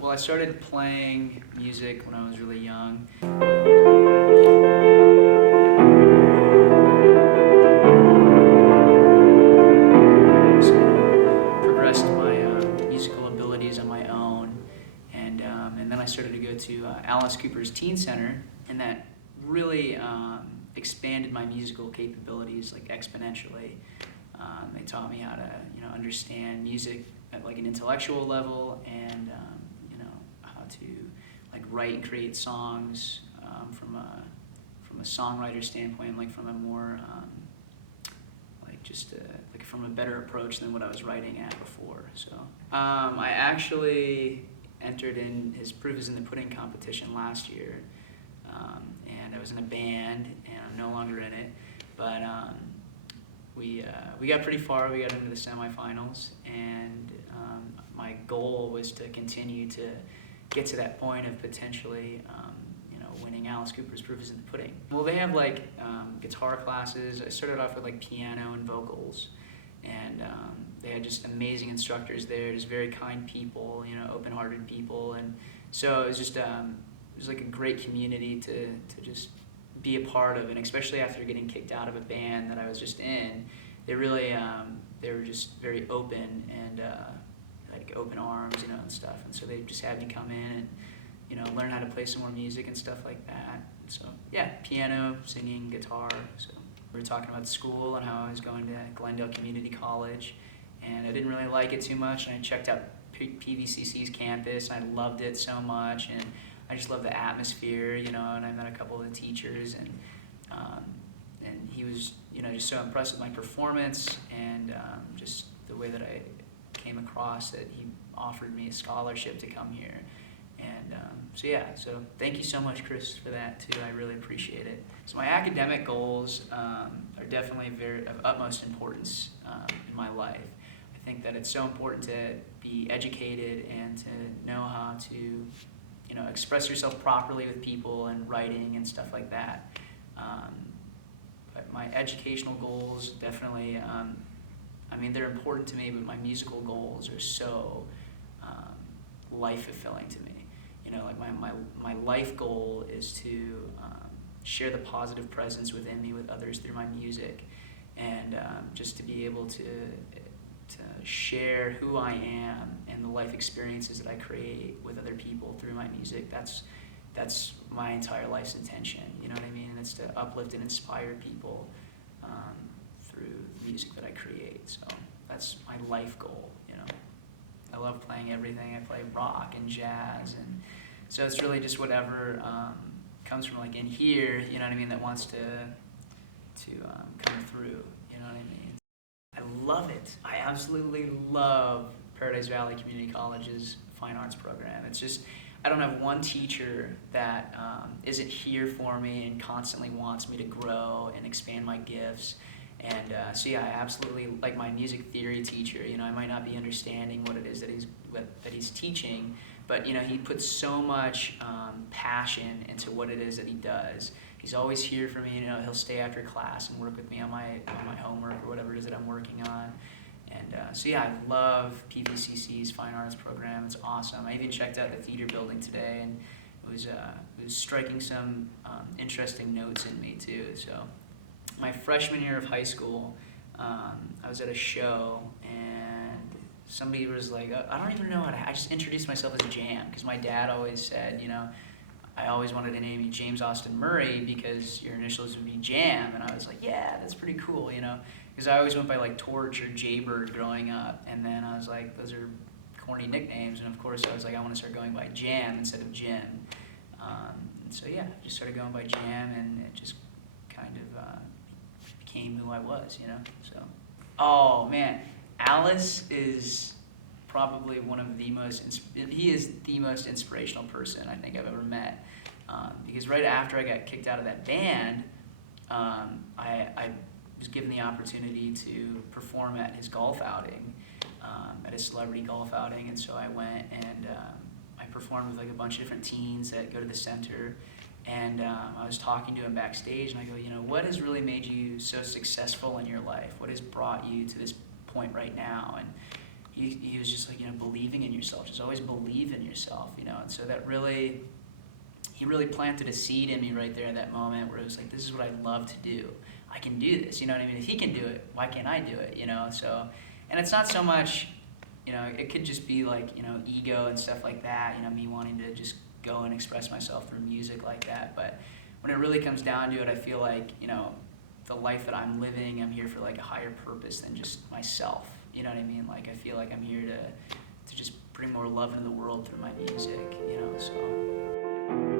Well, I started playing music when I was really young. So progressed my musical abilities on my own, and then I started to go to Alice Cooper's Teen Center, and that really expanded my musical capabilities like exponentially. They taught me how to, understand music at like an intellectual level, and how to like write and create songs from a songwriter standpoint, like from a more like from a better approach than what I was writing at before. So I actually entered in his Proof is in the Pudding competition last year, and I was in a band, and I'm no longer in it, but we got pretty far. We got into the semifinals, and my goal was to continue to get to that point of potentially winning Alice Cooper's Proof is in the Pudding. Well, they have like guitar classes. I started off with like piano and vocals, and they had just amazing instructors there, just very kind people, open-hearted people, and so it was just it was like a great community to just be a part of, and especially after getting kicked out of a band that I was just in, they really they were just very open and like open arms, and stuff, and so they just had me come in and learn how to play some more music and stuff like that. So yeah, piano, singing, guitar. So we were talking about school and how I was going to Glendale Community College, and I didn't really like it too much, and I checked out PVCC's campus, and I loved it so much, and I just love the atmosphere, and I met a couple of the teachers, and he was, just so impressed with my performance, and just the way that I came across that he offered me a scholarship to come here. And so thank you so much, Chris, for that too. I really appreciate it. So my academic goals are definitely of utmost importance in my life. I think that it's so important to be educated and to know how to express yourself properly with people and writing and stuff like that. But my educational goals definitely, they're important to me, but my musical goals are so life-fulfilling to me. Like my life goal is to share the positive presence within me with others through my music, and just to be able to share who I am and the life experiences that I create with other people through my music. That's my entire life's intention, you know what I mean? And it's to uplift and inspire people through the music that I create. So that's my life goal, I love playing everything. I play rock and jazz, and so it's really just whatever comes from like in here, you know what I mean, that wants to come through, you know what I mean? I love it. I absolutely love Paradise Valley Community College's Fine Arts program. It's just, I don't have one teacher that isn't here for me and constantly wants me to grow and expand my gifts. And so yeah, I absolutely like my music theory teacher. I might not be understanding what it is that he's teaching, but he puts so much passion into what it is that he does. He's always here for me. He'll stay after class and work with me on my homework or whatever it is that I'm working on. And so yeah, I love PVCC's Fine Arts program. It's awesome. I even checked out the theater building today, and it was striking some interesting notes in me too. So my freshman year of high school, I was at a show, and somebody was like, I don't even know how to, I just introduced myself as Jam, because my dad always said, I always wanted to name you James Austin Murray because your initials would be Jam, and I was like, yeah, that's pretty cool, because I always went by like Torch or Jaybird growing up, and then I was like, those are corny nicknames, and of course I was like, I want to start going by Jam instead of Jim. And so yeah, I just started going by Jam, and it just kind of became who I was, so. Oh man, Alice is probably one of the most, he is the most inspirational person I think I've ever met, because right after I got kicked out of that band, I was given the opportunity to perform at his golf outing, at his celebrity golf outing, and so I went and I performed with like a bunch of different teens that go to the center. And I was talking to him backstage, and I go, what has really made you so successful in your life? What has brought you to this point right now? And he was just like, believing in yourself, just always believe in yourself, and so that really, he really planted a seed in me right there at that moment where it was like, this is what I love to do. I can do this, you know what I mean? If he can do it, why can't I do it, So, and it's not so much, it could just be like, ego and stuff like that, me wanting to just go and express myself through music like that. But when it really comes down to it, I feel like, the life that I'm living, I'm here for like a higher purpose than just myself. You know what I mean? Like, I feel like I'm here to just bring more love into the world through my music, so.